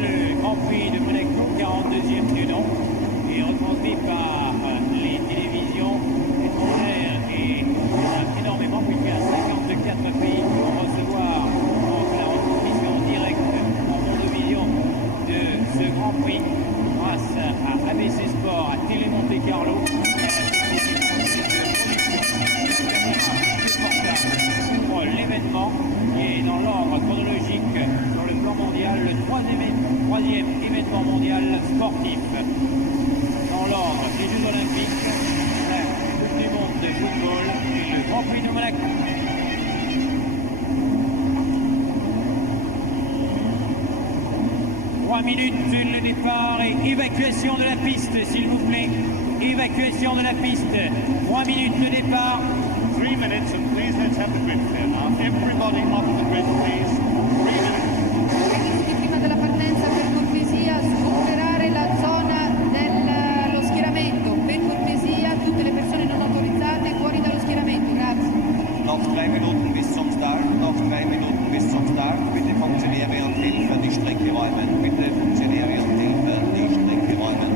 le Grand Prix de Monaco, 42e du nom, et retransmis par les télévisions étrangères et énormément, puisqu'il y a 54 pays qui vont recevoir donc la retransmission directe en mondovision de ce Grand Prix grâce à ABC Sport, à Télé Montecarlo et à la société française de production pour l'événement qui est dans l'ordre chronologique sur le plan mondial, le troisième événement mondial sportif. Dans l'ordre des Jeux Olympiques, la Coupe du Monde de football et le Grand Prix de Monaco. Minutes, le départ et évacuation de la piste, s'il vous plaît. Évacuation de la piste. 3 minutes de départ. 3 minutes and please let's have the grid clear now. Everybody off the grid, please. 3 minutes. Prima della partenza, per cortesia, superare la zona dello schieramento. Per cortesia, tutte le persone non autorizzate fuori dallo schieramento. Grazie. Noch 3 Minuten bis zum Start. Noch 3 Minuten bis zum Start. Bitte Funktionäre und Hilfe die Strecke räumen. Bitte Funktionäre und Hilfe die Strecke räumen.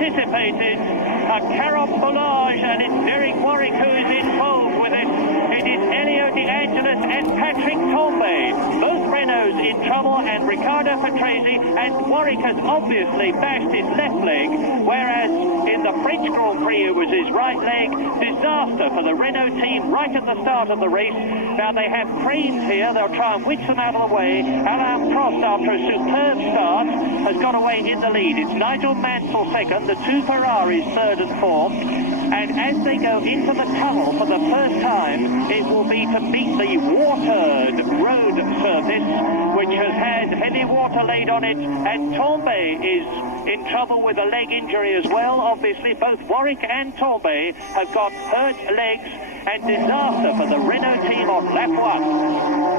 anticipated. A carambolage, and it's Derek Warwick who is involved with it. It is Elio De Angelis and Patrick Tambay. Both Renaults in trouble, and Riccardo Patrese, and Warwick has obviously bashed his left leg, whereas in the French Grand Prix it was his right leg. Disaster for the Renault team right at the start of the race. Now they have cranes here, they'll try and winch them out of the way. Alain Prost, after a superb start, has got away in the lead. It's Nigel Mansell second, the two Ferraris third and fourth. And as they go into the tunnel for the first time, it will be to meet the watered road surface, which has had heavy water laid on it, and Tambay is in trouble with a leg injury as well. Obviously, both Warwick and Tambay have got hurt legs, and disaster for the Renault team on lap one.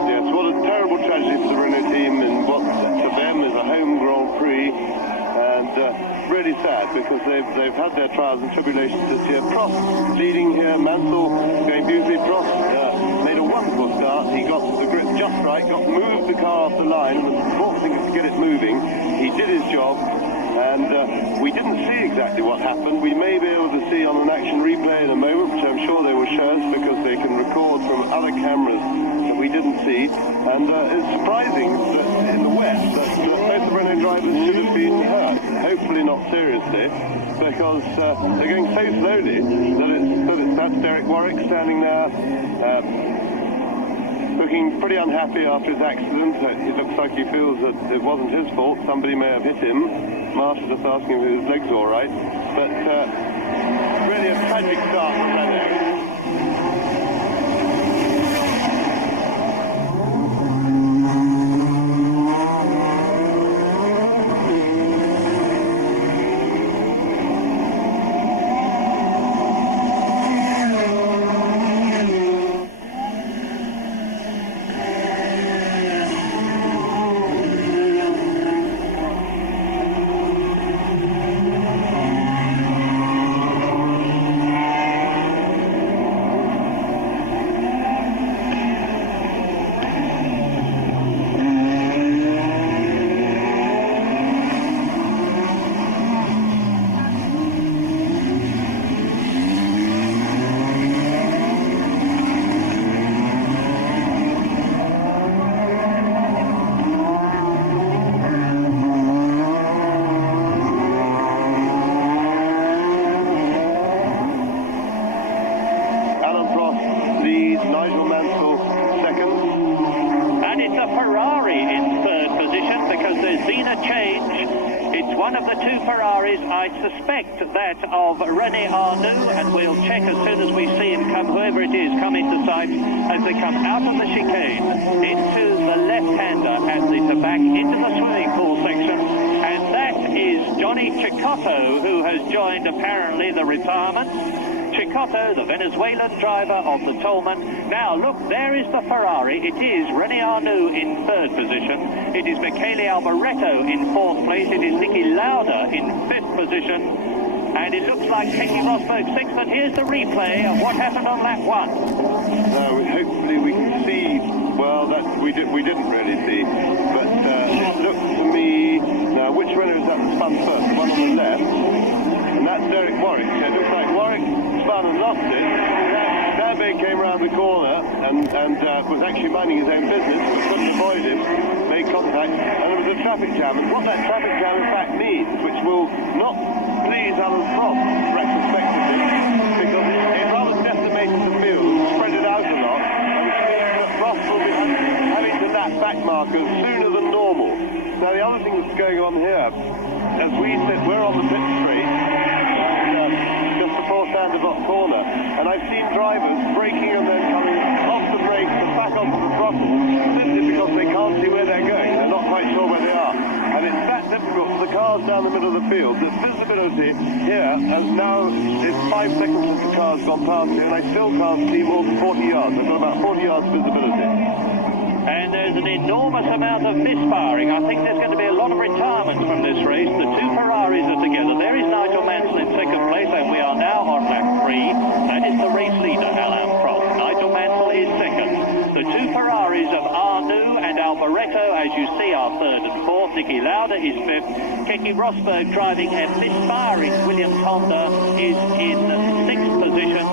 Yes, what a terrible tragedy for the Renault team in what for them is a home Grand Prix, and really sad because they've had their trials and tribulations this year. Prost leading here, Mansell going beautifully. Prost made a wonderful start. He got the grip just right, moved the car off the line, and the important thing is to get it moving. He did his job, and we didn't see exactly what happened. We may be able to see on an action replay in a moment, which I'm sure they will show us because they can record from other cameras that we didn't see. And it's surprising that in the West that both the Renault drivers should have been hurt. Hopefully not seriously, because they're going so slowly that that's Derek Warwick standing there, looking pretty unhappy after his accident. It looks like he feels that it wasn't his fault. Somebody may have hit him. Marshall's just asking if his leg's all right. But really a tragic start for Renault. René Arnoux, and we'll check as soon as we see him come, whoever it is, come into sight as they come out of the chicane into the left-hander at the back into the swimming pool section, and that is Johnny Cecotto, who has joined apparently the retirement. Cecotto, the Venezuelan driver of the Toleman. Now look, there is the Ferrari. It is René Arnoux in third position. It is Michele Alboreto in fourth place. It is Niki Lauda in fifth position. And it looks like Keke Rosberg sixth, and here's the replay of what happened on lap one. No, hopefully we can see, well, that we didn't really see, but it looks to me, now which Renault is that spun first? The one on the left, and that's Derek Warwick. So it looks like Warwick spun and lost it. Tambay came around the corner and was actually minding his own business, but couldn't avoid him, made contact, and there was a traffic jam. And what that traffic jam in fact means, which will not please Alain Prost retrospectively, because it rather decimated the field, spread it out a lot, and it means that Prost will be having to lap back markers sooner than normal. Now the other thing that's going on here, as we said, we're on the pit straight, just before Sanderbock corner, and I've seen drivers braking and then coming off the brakes and back onto the throttle, simply because they can't see where they're going. They're not quite sure where they are. And it's that difficult for the cars down the middle of the field. The visibility here, and now it's 5 seconds since the car's gone past here, and I still can't see more than 40 yards. I've got about 40 yards visibility. And there's an enormous amount of misfiring. I think there's going to be a lot of retirements from this race. The two Ferraris are together. There is Nigel Mansell in second place, and we are now on lap 3. That is the race leader, Alain Prost. Nigel Mansell is second. The two Ferraris of Arnoux and Alboreto, as you see, are third and fourth. Niki Lauda is fifth. Keke Rosberg driving a misfiring Williams Honda is in sixth position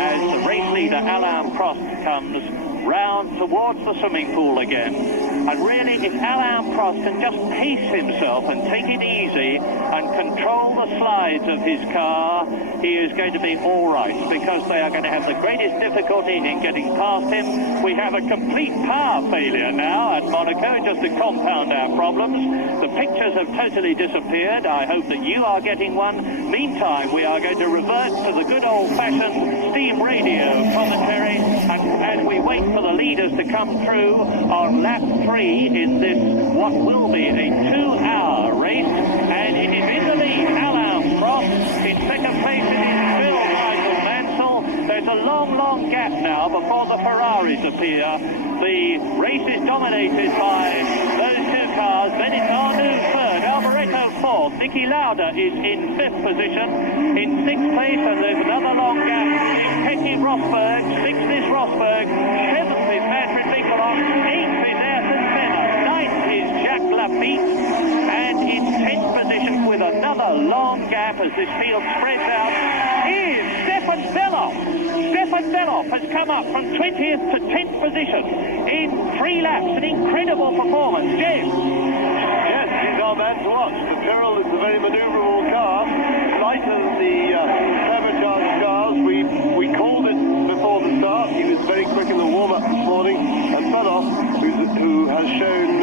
as the race leader Alain Prost comes round towards the swimming pool again. And really, if Alain Prost can just pace himself and take it easy and control the slides of his car, he is going to be all right, because they are going to have the greatest difficulty in getting past him. We have a complete power failure now at Monaco, just to compound our problems. The pictures have totally disappeared. I hope that you are getting one. Meantime, we are going to revert to the good old-fashioned steam radio commentary, and as we wait for the leaders to come through on lap 3 in this, what will be a 2-hour race, and it is in the lead, Alain Prost. In second place it is still Nigel Mansell. There's a long gap now before the Ferraris appear. The race is dominated by those two cars. Then it's Arnoux third, Alboreto fourth, Niki Lauda is in fifth position. In sixth place, and there's another long gap, is Keke Rosberg. Sixth is Rosberg, seventh is Patrick Nicolon, eighth is Ayrton Senna, ninth is Jacques Lafitte, and in 10th position with another long gap as this field spreads out is Stefan Beloff. Stefan Beloff has come up from 20th to 10th position in 3 laps. An incredible performance. James? Yes, he's our man to watch. The Tyrrell is a very manoeuvrable car, lighter than the turbocharged cars. We called it before the start. He was very quick in the warm-up this morning, and Beloff, who has shown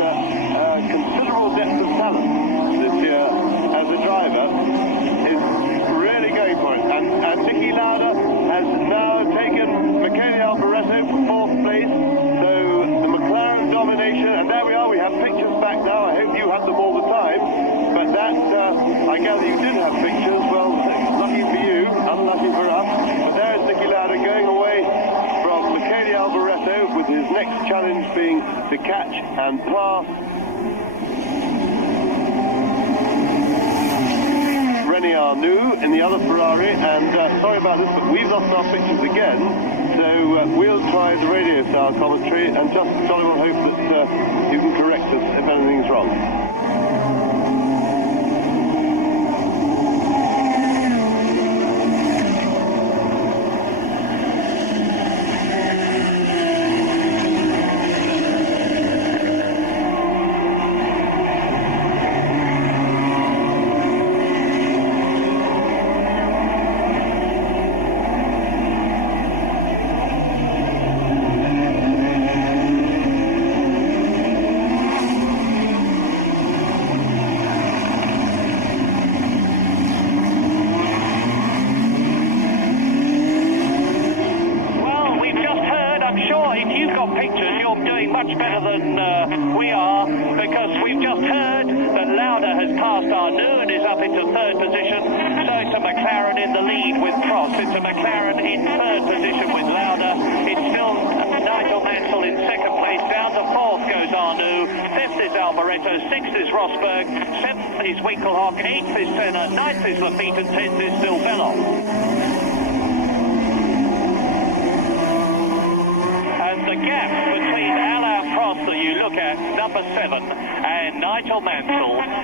considerable depth of talent this year as a driver, is really going for it. And Niki Lauda has now taken Michele Alboreto for 4th place, so the McLaren domination, and there we are, we have pictures back now. I hope you have them all the time, but that, I gather you did have pictures. Well, lucky for you, unlucky for us, but there is Niki Lauda going away from Michele Alboreto, with his next challenge being to catch and pass René Arnoux in the other Ferrari. And sorry about this, but we've lost our pictures again, so we'll try the radio style commentary, and just jolly well hope that you can correct us if anything's wrong.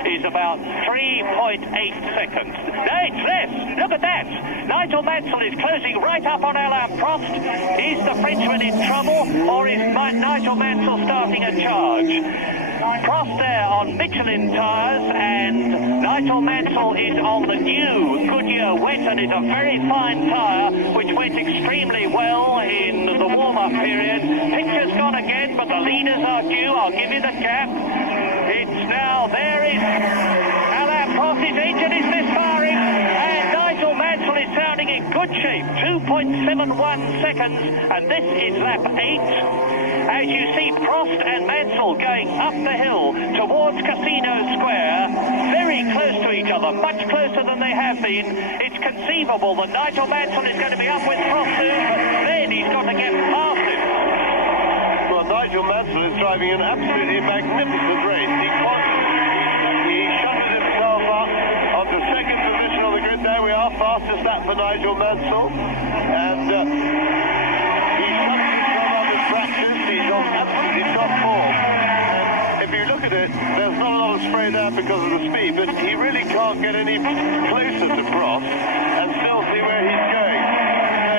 Is about 3.8 seconds. No, it's less. Look at that. Nigel Mansell is closing right up on Alain Prost. Is the Frenchman in trouble, or is Nigel Mansell starting a charge? Prost there on Michelin tyres, and Nigel Mansell is on the new Goodyear wet, and is a very fine tyre which went extremely well in the warm-up period. Picture's gone again, but the leaders are due. I'll give you the gap. It's now, there is Alain Prost, his engine is misfiring, and Nigel Mansell is sounding in good shape, 2.71 seconds, and this is lap 8. As you see Prost and Mansell going up the hill towards Casino Square, very close to each other, much closer than they have been. It's conceivable that Nigel Mansell is going to be up with Prost soon, but then he's got to get past him. Well, Nigel Mansell is driving an absolutely magnificent race. He shuttered himself up onto second position on the grid. There we are, fastest lap for Nigel Mansell. And he shuttered himself up with practice. He's on absolutely top form. you look at it, there's not a lot of spray there because of the speed, but he really can't get any closer to Prost and still see where he's going. So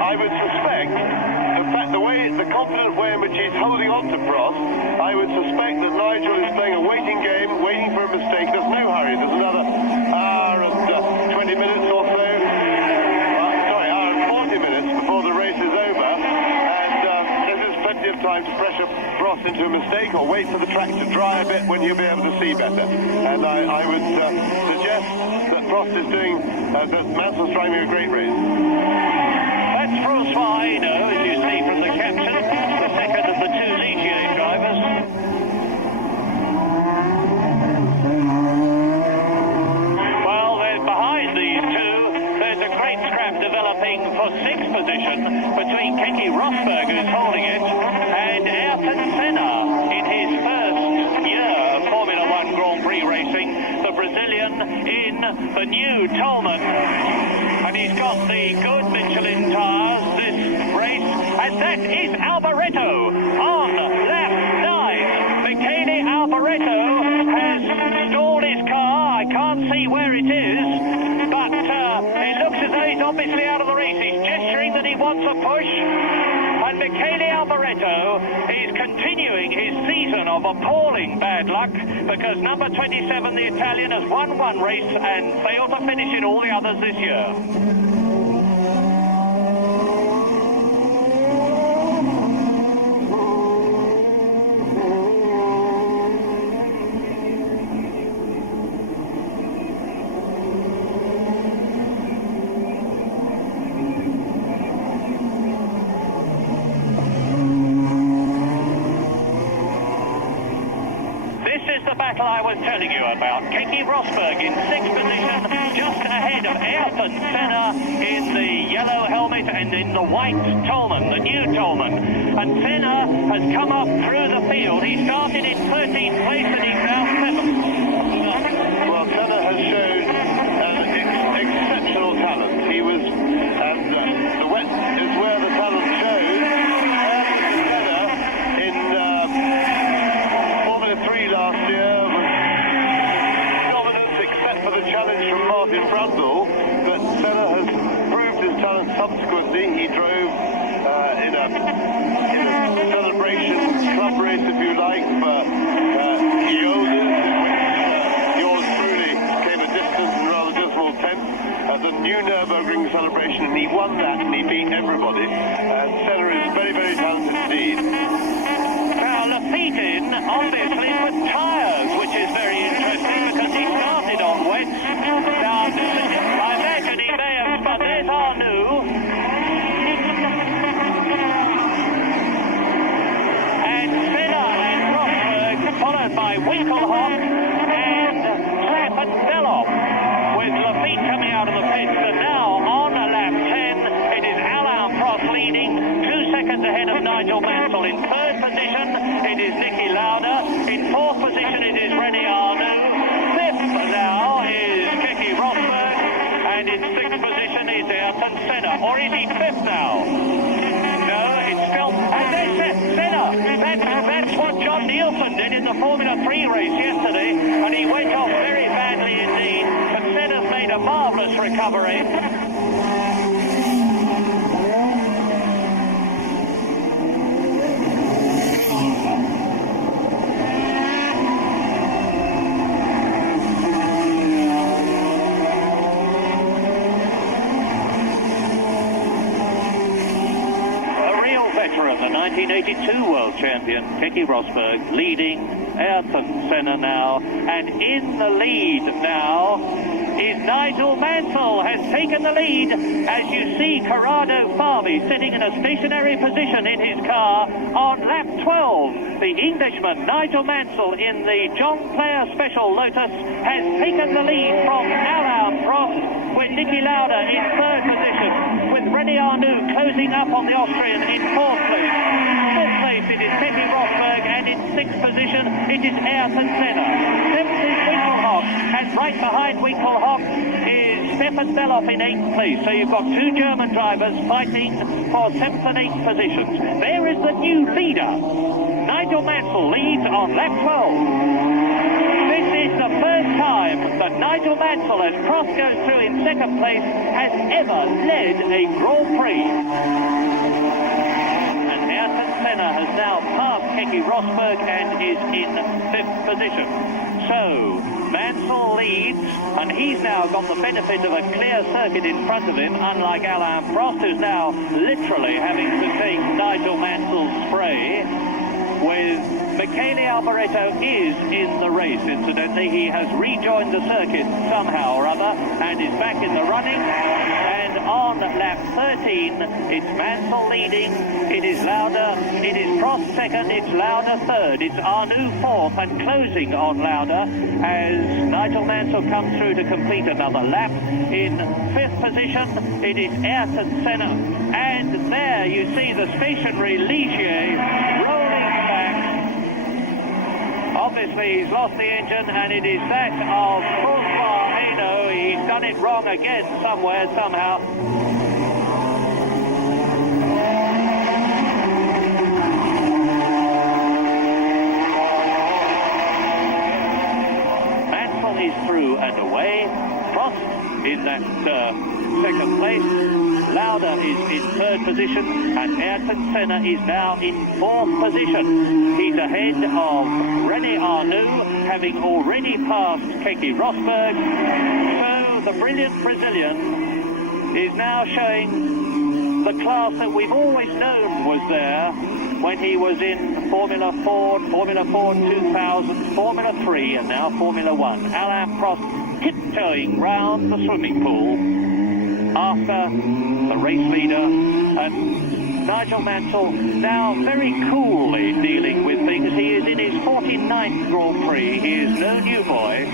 I would suspect, in fact, the confident way in which he's holding on to Prost, I would suspect that Nigel is playing a waiting game, waiting for a mistake. There's no hurry. There's another hour and 20 minutes or so. Hour and 40 minutes before the race is over. And there's plenty of time to pressure Prost into a mistake or wait for the track to dry a bit when you'll be able to see better. And I would suggest that Prost is doing, that Mansell's driving a great race. That's François Hainaut, as you see from the caption, the second of the two Ligier drivers. Well, behind these two, there's a great scrap developing for sixth position between Keke Rosberg, who's holding it, and Ayrton Senna in his first year of Formula One Grand Prix racing, the Brazilian in the new Toleman. And he's got the good Michelin tyres this race, and that is Alboreto on lap 9. Michele Alboreto has stalled his car. I can't see where it is, but it looks as though he's obviously out of the race. He's gesturing that he wants a push, and Michele Alboreto is continuing his season of appalling bad luck, because number 27, the Italian, has won one race and failed to finish in all the others this year. I was telling you about. Keke Rosberg in sixth position, just ahead of Ayrton Senna in the yellow helmet and in the white Toleman, the new Toleman. And Senna has come up through the field. He started in 13th place and he's now 7th. Well, Senna has shown exceptional talent. He was, the wet is where the talent shows. Senna in Formula 3 last year, challenge from Martin Brundle, but Senna has proved his talent subsequently. He drove in a celebration club race, if you like, for yours truly came a distant and rather dismal 10th at the new Nürburgring celebration, and he won that and he beat everybody. And Senna is very, very talented indeed. Now, Lafitte obviously with tyres, which is very interesting because he started on wet. Now, I imagine he may have, but there's Arnoux. And Senna and Rosberg, followed by Winkelhock and Trapp and Beloff, with Lafitte coming out of the pits. And now, on lap 10, it is Alain Prost leading, 2 seconds ahead of Nigel Mansell. In third position, it is Niki Lauda. In fourth position, it is René Arnoux. Fifth now is Keke Rosberg. And in sixth position is Ayrton Senna. Or is he fifth now? No, it's still... And there's Senna. That's what John Nielsen did in the Formula 3 race yesterday. And he went off very badly indeed. But Senna's made a marvellous recovery. The 1982 world champion, Keke Rosberg, leading Ayrton Senna now. And in the lead now is Nigel Mansell, has taken the lead. As you see, Corrado Fabi sitting in a stationary position in his car on lap 12. The Englishman, Nigel Mansell, in the John Player Special Lotus, has taken the lead from Alain Prost, with Niki Lauda in third position, with René Arnoux closing up on the Austrian in fourth place. Fifth place it is Keke Rosberg, and in sixth position it is Ayrton Senna. Seventh is Winkelhock, and right behind Winkelhock is Stefan Beloff in 8th place. So you've got two German drivers fighting for 7th and 8th positions. There is the new leader. Nigel Mansell leads on lap 12. This is the first time that Nigel Mansell, as Prost goes through in 2nd place, has ever led a Grand Prix. And Ayrton Senna has now passed Keke Rosberg and is in 5th position. So Mansell leads, and he's now got the benefit of a clear circuit in front of him, unlike Alain Prost, who's now literally having to take Nigel Mansell's spray. With Michele Alboreto is in the race, incidentally. He has rejoined the circuit somehow or other and is back in the running. And on lap 13, it's Mansell leading, it is Lauda, it is Prost 2nd, it's Lauda 3rd, it's Arnoux 4th, and closing on Lauda as Nigel Mansell comes through to complete another lap. In 5th position, it is Ayrton Senna. And there you see the stationary Ligier rolling back. Obviously, he's lost the engine, and it is that of François Hainaut. He's done it wrong again somewhere, somehow. Mansell is through and away. Prost in that 2nd place. Lauda is in 3rd position, and Ayrton Senna is now in 4th position. He's ahead of René Arnoux, having already passed Keke Rosberg. So the brilliant Brazilian is now showing the class that we've always known was there when he was in Formula Ford, Formula Ford 2000, Formula 3, and now Formula 1. Alain Prost tiptoeing round the swimming pool after the race leader, and Nigel Mansell now very coolly dealing with things. He is in his 49th Grand Prix. He is no new boy,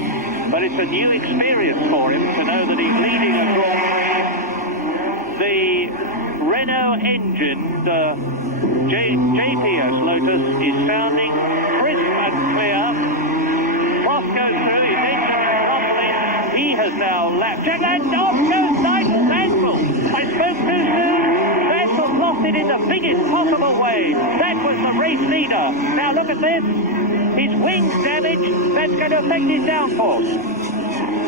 but it's a new experience for him to know that he's leading a Grand Prix. The Renault engine, the JPS Lotus, is sounding crisp and clear. Prost goes through, his engine is rumbling. He has now lapped, and off goes Nigel Mansell. I spoke too soon. Mansell lost it in the biggest possible way. That was the race leader. Now look at this. His wing's damaged. That's going to affect his downforce.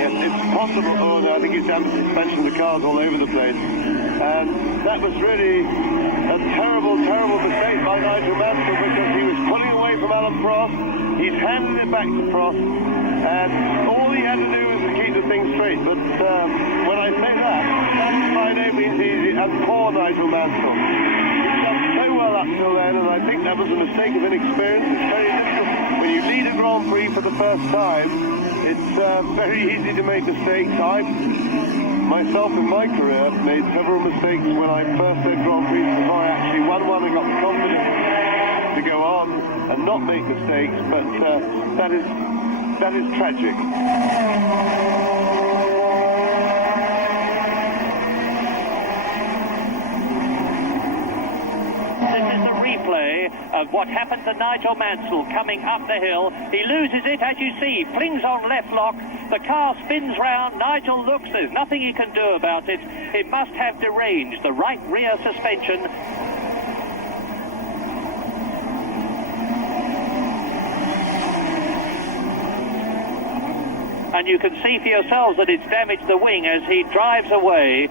Yes, it's possible. Oh, no, I think he's damaged suspension. The car's all over the place. And that was really a terrible, terrible mistake by Nigel Mansell, because he was pulling away from Alain Prost. He's handed it back to Prost. And all he had to do was to keep the thing straight. But when I say that, that's by no means easy. And poor Nigel Mansell. He's done so well up till then, and I think that was a mistake of inexperience. It's very difficult. When you lead a Grand Prix for the first time, it's very easy to make mistakes. I, myself in my career, made several mistakes when I first led Grand Prix before I actually won one and got the confidence to go on and not make mistakes. But that is tragic. Of what happened to Nigel Mansell coming up the hill. He loses it, as you see, flings on left lock, the car spins round, Nigel looks, there's nothing he can do about it. It must have deranged the right rear suspension. And you can see for yourselves that it's damaged the wing as he drives away.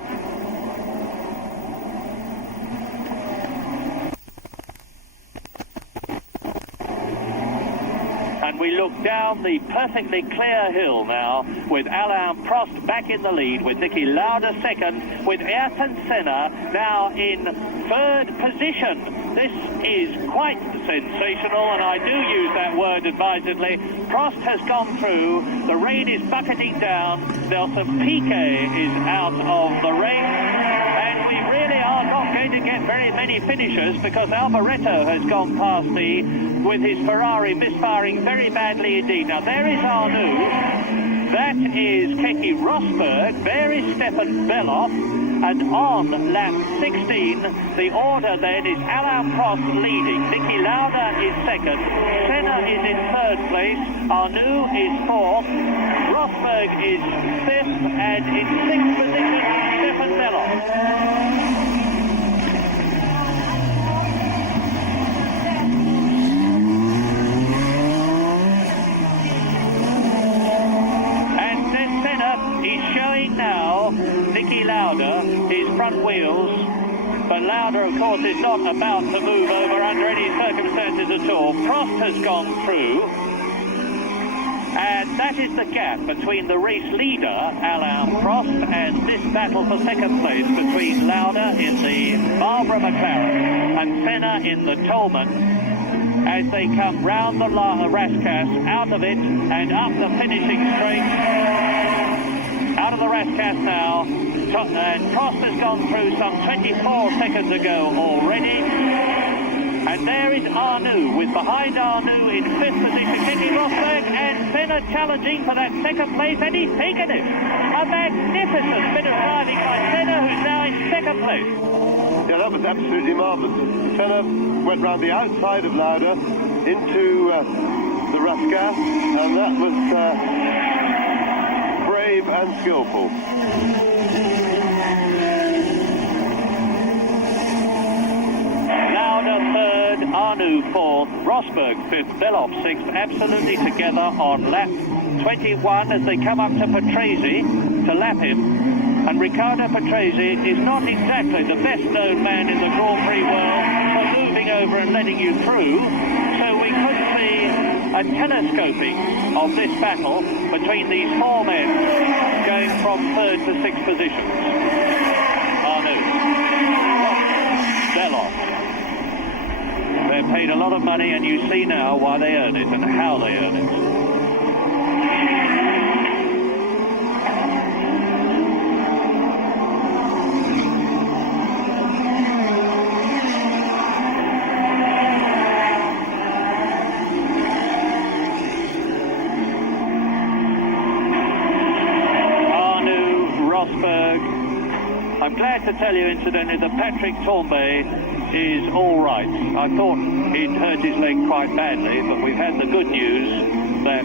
We look down the perfectly clear hill now with Alain Prost back in the lead, with Niki Lauda 2nd, with Ayrton Senna now in 3rd position. This is quite sensational, and I do use that word advisedly. Prost has gone through, the rain is bucketing down, Nelson Piquet is out of the race, and we really are not going to get very many finishers, because Alboreto has gone past with his Ferrari misfiring very badly indeed. Now there is Arnoux, that is Keke Rosberg, there is Stefan Beloff, And on lap 16, the order then is Alain Prost leading. Niki Lauda is second. Senna is in third place. Arnoux is fourth. Rosberg is fifth. And in sixth position, Stefan Beloff. Niki Lauda, his front wheels, but Lauda, of course, is not about to move over under any circumstances at all. Prost has gone through, and that is the gap between the race leader, Alain Prost, and this battle for second place between Lauda in the Marlboro McLaren and Senna in the Toleman, as they come round the Rascasse, out of it, and up the finishing straight. Out of the Rascasse now, and Prost has gone through some 24 seconds ago already. And there is Arnoux, with behind Arnoux in fifth position, Keke Rosberg, and Senna challenging for that second place, and he's taken it. A magnificent bit of driving by Senna, who's now in second place. Yeah, that was absolutely marvellous. Senna went round the outside of Lauda into the Rascasse, and that was brave and skillful. Lauda third, Arnoux fourth, Rosberg fifth, Beloff sixth, absolutely together on lap 21 as they come up to Patrese to lap him. And Riccardo Patrese is not exactly the best known man in the Grand Prix world for moving over and letting you through, so we could see a telescoping of this battle between these four men going from third to sixth positions. Arnoux, Beloff. They're paid a lot of money, and you see now why they earn it and how they earn it. I'm glad to tell you, incidentally, that Patrick Tambay is all right. I thought he'd hurt his leg quite badly, but we've had the good news that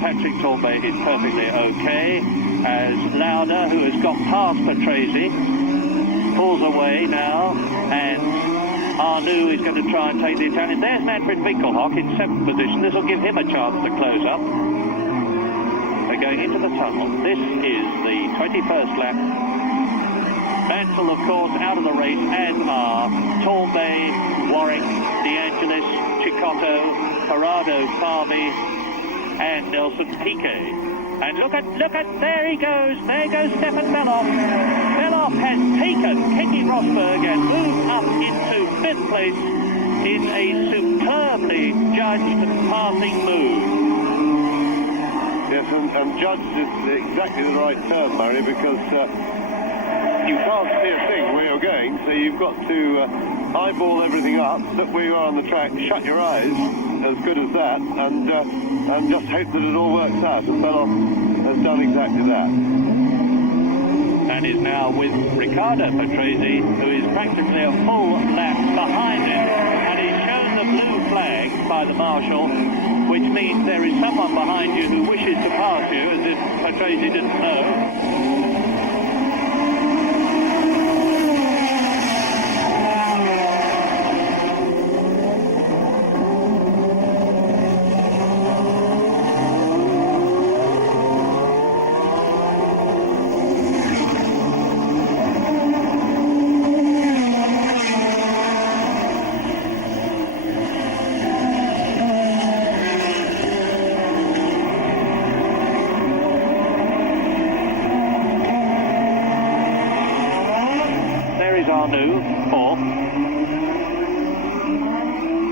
Patrick Tambay is perfectly okay, as Lauda, who has got past Patrese, pulls away now, and Arnoux is going to try and take the Italian. There's Manfred Winkelhock in seventh position. This will give him a chance to close up. They're going into the tunnel. This is the 21st lap. Mansell, of course, out of the race, as are Tambay, Warwick, De Angelis, Cicotto, Parado, Farby, and Nelson Piquet. And look at, there he goes. There goes Stefan Beloff. Beloff has taken Keke Rosberg and moved up into fifth place in a superbly judged passing move. Yes, and judged is exactly the right term, Murray, because you can't see a thing where you're going, so you've got to eyeball everything up, look where you are on the track, shut your eyes, as good as that, and just hope that it all works out. And Beloff has done exactly that. And is now with Riccardo Patrese, who is practically a full lap behind him, and he's shown the blue flag by the marshal, which means there is someone behind you who wishes to pass you, as if Patrese didn't know. Arnoux, fourth,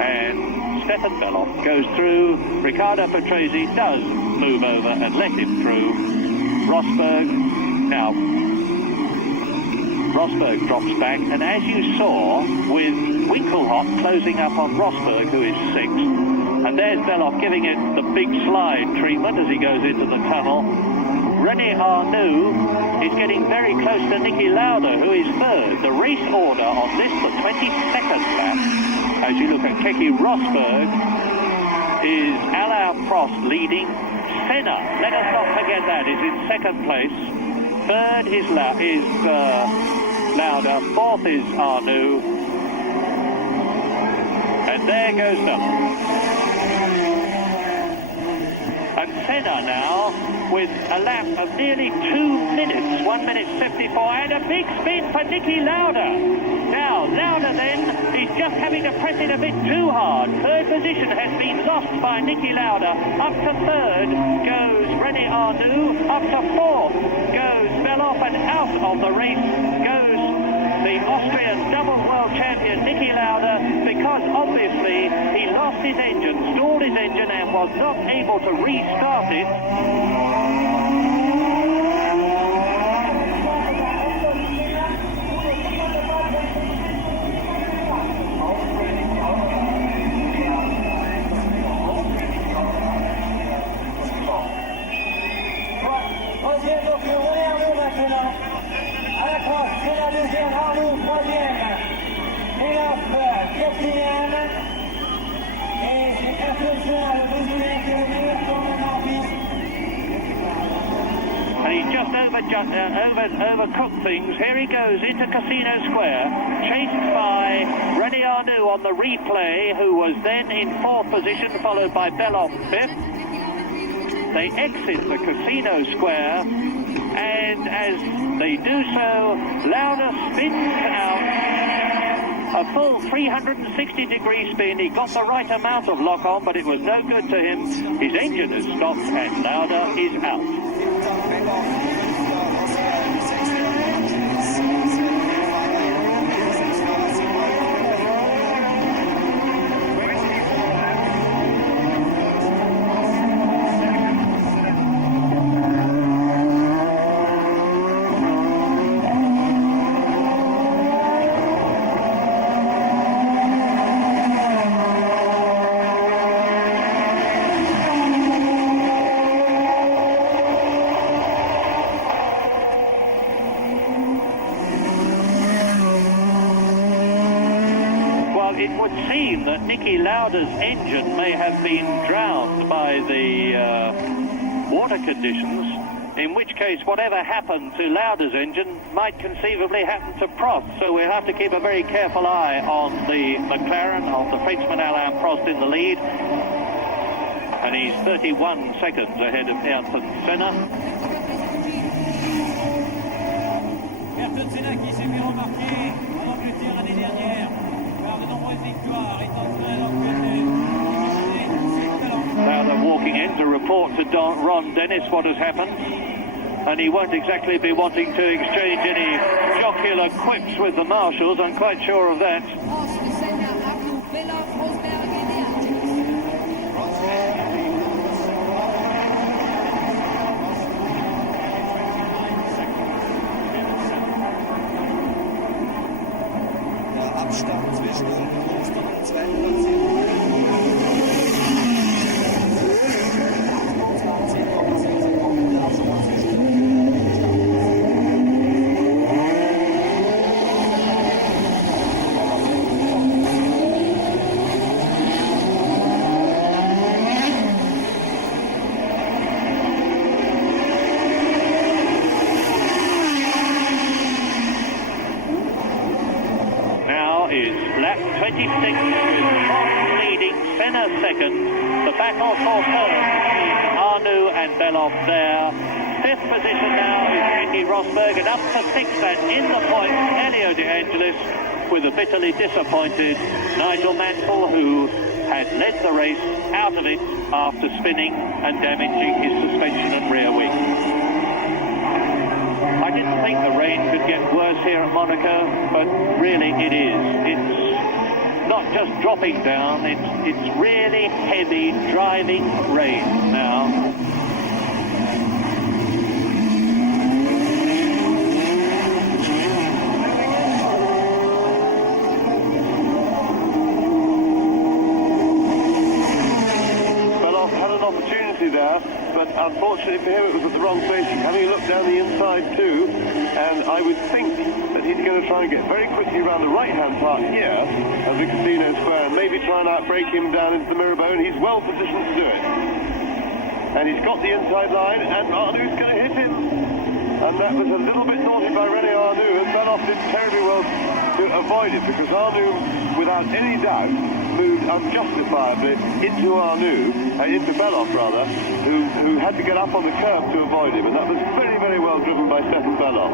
and Stefan Beloff goes through. Riccardo Patrese does move over and let him through. Rosberg, now Rosberg drops back, and as you saw, with Winkelhock closing up on Rosberg, who is sixth, and there's Beloff giving it the big slide treatment as he goes into the tunnel. René Arnoux is getting very close to Niki Lauda, who is third. The race order on this, the 22nd lap, as you look at Keke Rosberg, is Alain Prost leading. Senna, let us not forget that, is in second place. Third is Lauda. Fourth is Arnoux. And there goes Dunn. And Senna now with a lap of nearly 2 minutes, 1 minute 54, and a big spin for Niki Lauda. Now, Lauda then is just having to press it a bit too hard. Third position has been lost by Niki Lauda. Up to third goes René Arnoux. Up to fourth goes Beloff, and out of the race goes the Austrian double world champion Niki Lauda, because obviously he lost his engine, stalled his engine, and was not able to restart it. And he's just overcooked things. Here he goes into Casino Square, chased by René Arnoux on the replay, who was then in fourth position, followed by Beloff fifth. They exit the Casino Square, and as they do so, Lauda spins out a full 360-degree spin. He got the right amount of lock on, but it was no good to him. His engine has stopped, and Lauda is out. It would seem that Niki Lauda's engine may have been drowned by the water conditions, in which case whatever happened to Lauda's engine might conceivably happen to Prost. So we'll have to keep a very careful eye on the McLaren of the Frenchman Alain Prost in the lead. And he's 31 seconds ahead of Ayrton Senna. Ayrton Senna qui s'est fait remarquer en Angleterre l'année dernière. Now they're walking in to report to Ron Dennis what has happened, and he won't exactly be wanting to exchange any jocular quips with the marshals, I'm quite sure of that. Abstand zwischen ersten und zweiten Platzierung. Lap 26 with Prost leading, Senna second. The battle for third is Arnoux and Beloff there. Fifth position now is Keke Rosberg, and up to sixth and in the points, Elio De Angelis with a bitterly disappointed Nigel Mansell, who had led the race out of it after spinning and damaging his suspension and rear wing. I didn't think the rain could get worse here at Monaco, but really it is. It's not just dropping down, it's really heavy driving rain now. Beloff had an opportunity there, but but unfortunately for him it was at the wrong place. He's having a look down the inside too, and I would think that he's going to try and get very quickly around the right-hand part here of the Casino Square and maybe try and outbrake him down into the Mirabeau, and he's well positioned to do it. And he's got the inside line, and Arnoux going to hit him. And that was a little bit naughty by René Arnoux, and Beloff did terribly well to avoid it, because Arnoux, without any doubt, moved unjustifiably into into Beloff rather, who had to get up on the curb to avoid him, and that was very, very well driven by Stefan Beloff.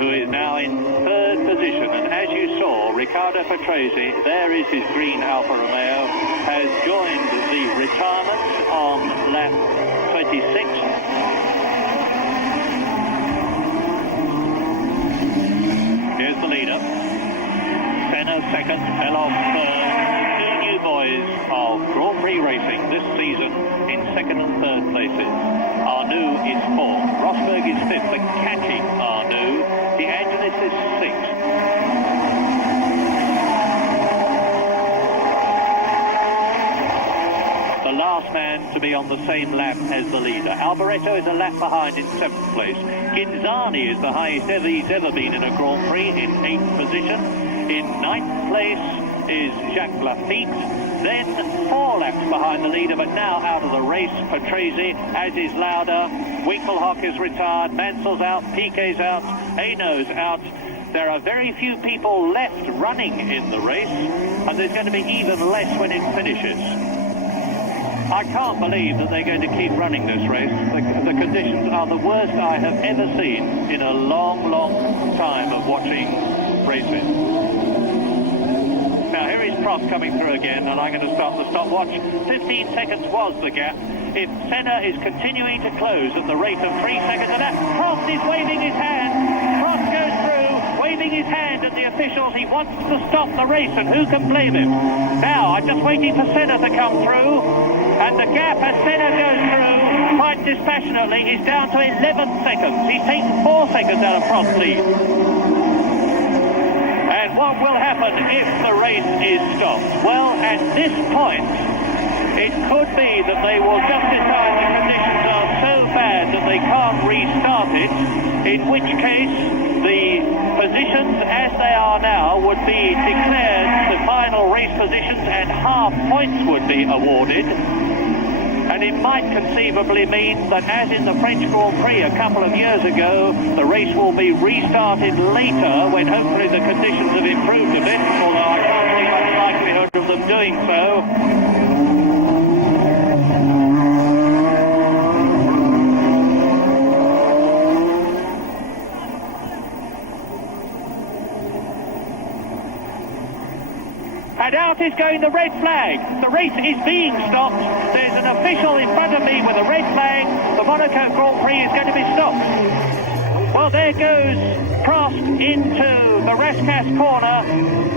Who is now in third position, and as you saw, Riccardo Patrese, there is his green Alfa Romeo, has joined the retirement on lap 26. Here's the leader. Senna second, Beloff third. Two new boys of Grand Prix racing this season in second and third places. Arnoux is fourth, Rosberg is fifth, but catching Arnoux. De Angelis is sixth. The last man to be on the same lap as the leader. Alboreto is a lap behind in seventh place. Ghinzani is the highest he's ever been in a Grand Prix in eighth position. In ninth place is Jacques Lafitte. Then 4 laps behind the leader, but now out of the race, Patrese, as is Lauda. Winkelhock is retired, Mansell's out, Piquet's out, Arnoux out. There are very few people left running in the race, and there's going to be even less when it finishes. I can't believe that they're going to keep running this race. The conditions are the worst I have ever seen in a long, long time of watching racing. Now here is Prost coming through again, and I'm going to start the stopwatch. 15 seconds was the gap. If Senna is continuing to close at the rate of 3 seconds, and that Prost is waving his hand. Prost goes through, waving his hand at the officials. He wants to stop the race, and who can blame him? Now, I'm just waiting for Senna to come through, and the gap as Senna goes through, quite dispassionately, is down to 11 seconds. He's taken 4 seconds out of Prost's lead. And what will happen if the race is stopped? Well, at this point, it could be that they will just decide the conditions are so bad that they can't restart it, in which case the positions as they are now would be declared the final race positions and half points would be awarded. And it might conceivably mean that, as in the French Grand Prix a couple of years ago, the race will be restarted later when hopefully the conditions have improved a bit, although I can't see much likelihood of them doing so. And out is going the red flag. The race is being stopped. There's an official in front of me with a red flag. The Monaco Grand Prix is going to be stopped. Well, there goes Prost into the Rascasse corner,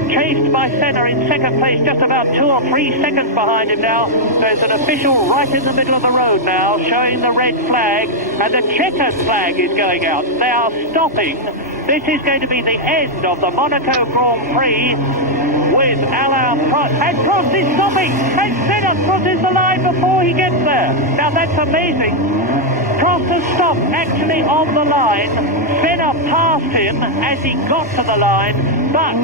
chased by Senna in second place, just about 2 or 3 seconds behind him now. There's an official right in the middle of the road now, showing the red flag, and the checkered flag is going out. They are stopping. This is going to be the end of the Monaco Grand Prix with Alain Prost. And Prost is stopping! And Senna crosses the line before he gets there. Now that's amazing. Prost has stopped actually on the line. Senna passed him as he got to the line, but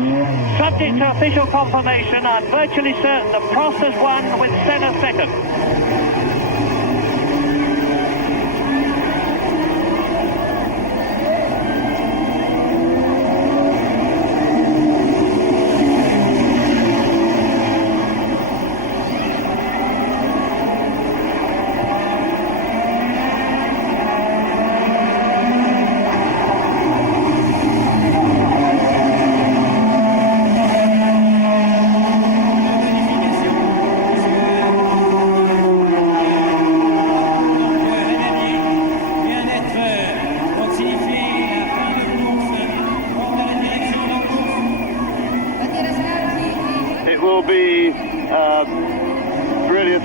subject to official confirmation, I'm virtually certain that Prost has won with Senna second.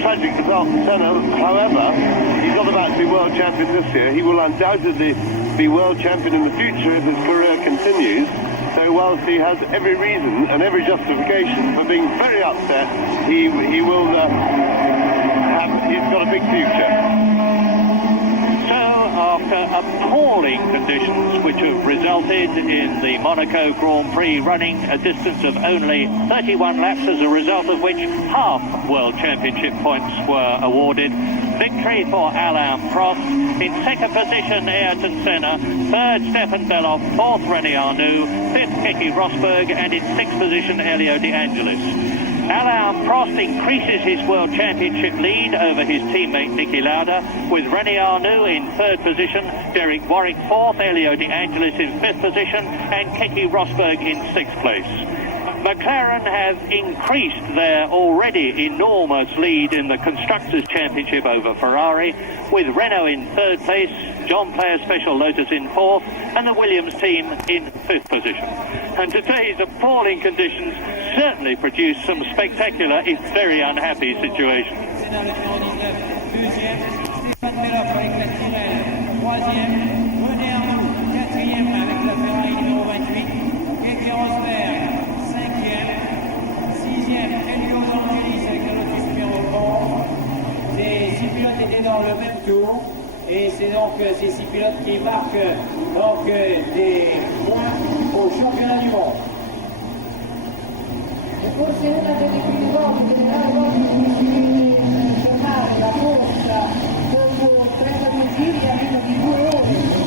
Tragic result for Senna. However, he's not about to be world champion this year. He will undoubtedly be world champion in the future if his career continues. So whilst he has every reason and every justification for being very upset, he will he's got a big future. After appalling conditions which have resulted in the Monaco Grand Prix running a distance of only 31 laps, as a result of which half World Championship points were awarded. Victory for Alain Prost. In second position, Ayrton Senna. Third, Stefan Beloff. Fourth, René Arnoux. Fifth, Keke Rosberg. And in sixth position, Elio De Angelis. Alain Prost increases his World Championship lead over his teammate Niki Lauda, with René Arnoux in third position, Derek Warwick fourth, Elio De Angelis in fifth position, and Keke Rosberg in sixth place. McLaren have increased their already enormous lead in the Constructors' Championship over Ferrari, with Renault in third place, John Player Special Lotus in fourth, and the Williams team in fifth position. And today's appalling conditions certainly produced some spectacular, if very unhappy situations. Dans le même tour, et c'est donc ces 6 pilotes qui marquent donc des points au championnat du monde. Forse una delle prime volte che si fermare la corsa dopo 32 giri a meno di 2 ore.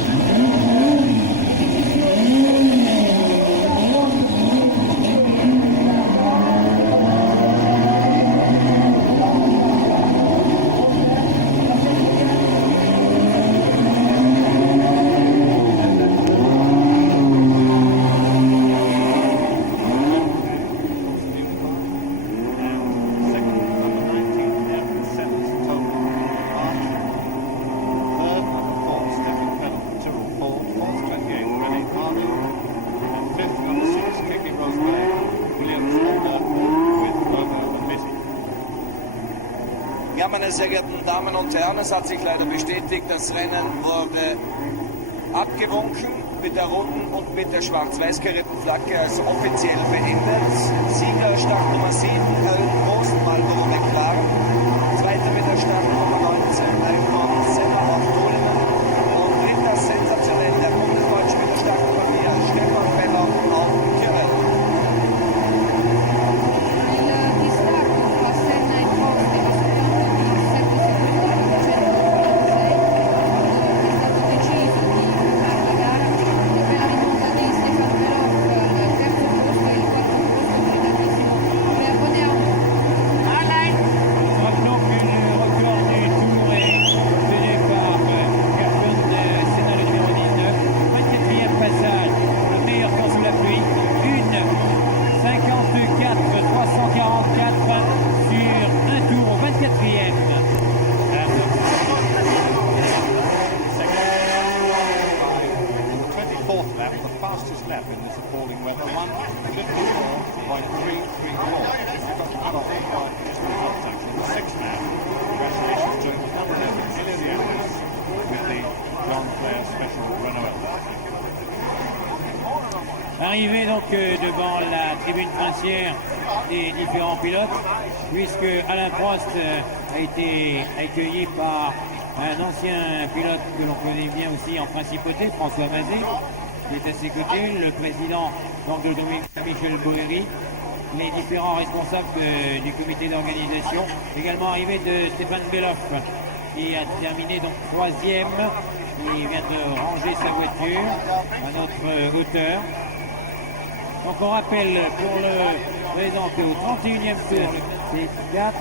Ja, meine sehr geehrten Damen und Herren, es hat sich leider bestätigt, das Rennen wurde abgewunken mit der roten und mit der schwarz-weiß geritten Flagge als offiziell beendet. Sieger Startnummer 7, Prost, Marlboro McLaren. Zweiter mit der Startnummer 19, Ayrton Senna auf Toleman. Und dritter sensationell der Bundesdeutsche mit der Startnummer 4, Stefan Beloff auf Pirelli. Arrivé donc devant la tribune princière des différents pilotes, puisque Alain Prost a été accueilli par un ancien pilote que l'on connaît bien aussi en principauté, François Mazet, qui est à ses côtés, le président donc, de l'automobile Michel Boéry, les différents responsables du comité d'organisation, également arrivé de Stefan Beloff, qui a terminé donc 3e, il vient de ranger sa voiture à notre hauteur. Donc on rappelle pour le présent qu'au 31e tour, c'est 4.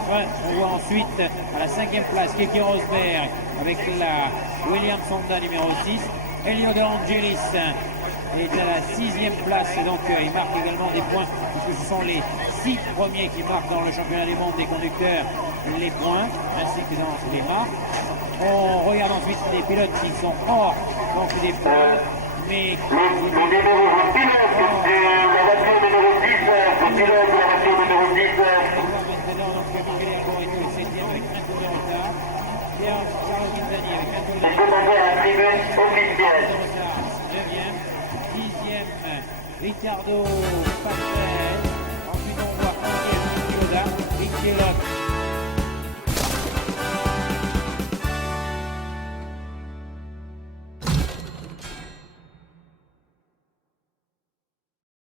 On voit ensuite à la 5e place Keke Rosberg avec la Williams Honda numéro 6. Elio De Angelis est à la 6e place, et donc il marque également des points puisque ce sont les 6 premiers qui marquent dans le championnat du monde des conducteurs les points, ainsi que dans les marques. On regarde ensuite les pilotes qui sont hors donc des points. Mais Ricardo Pastel, ensuite on voit 11e Yoda, Rick Kellogg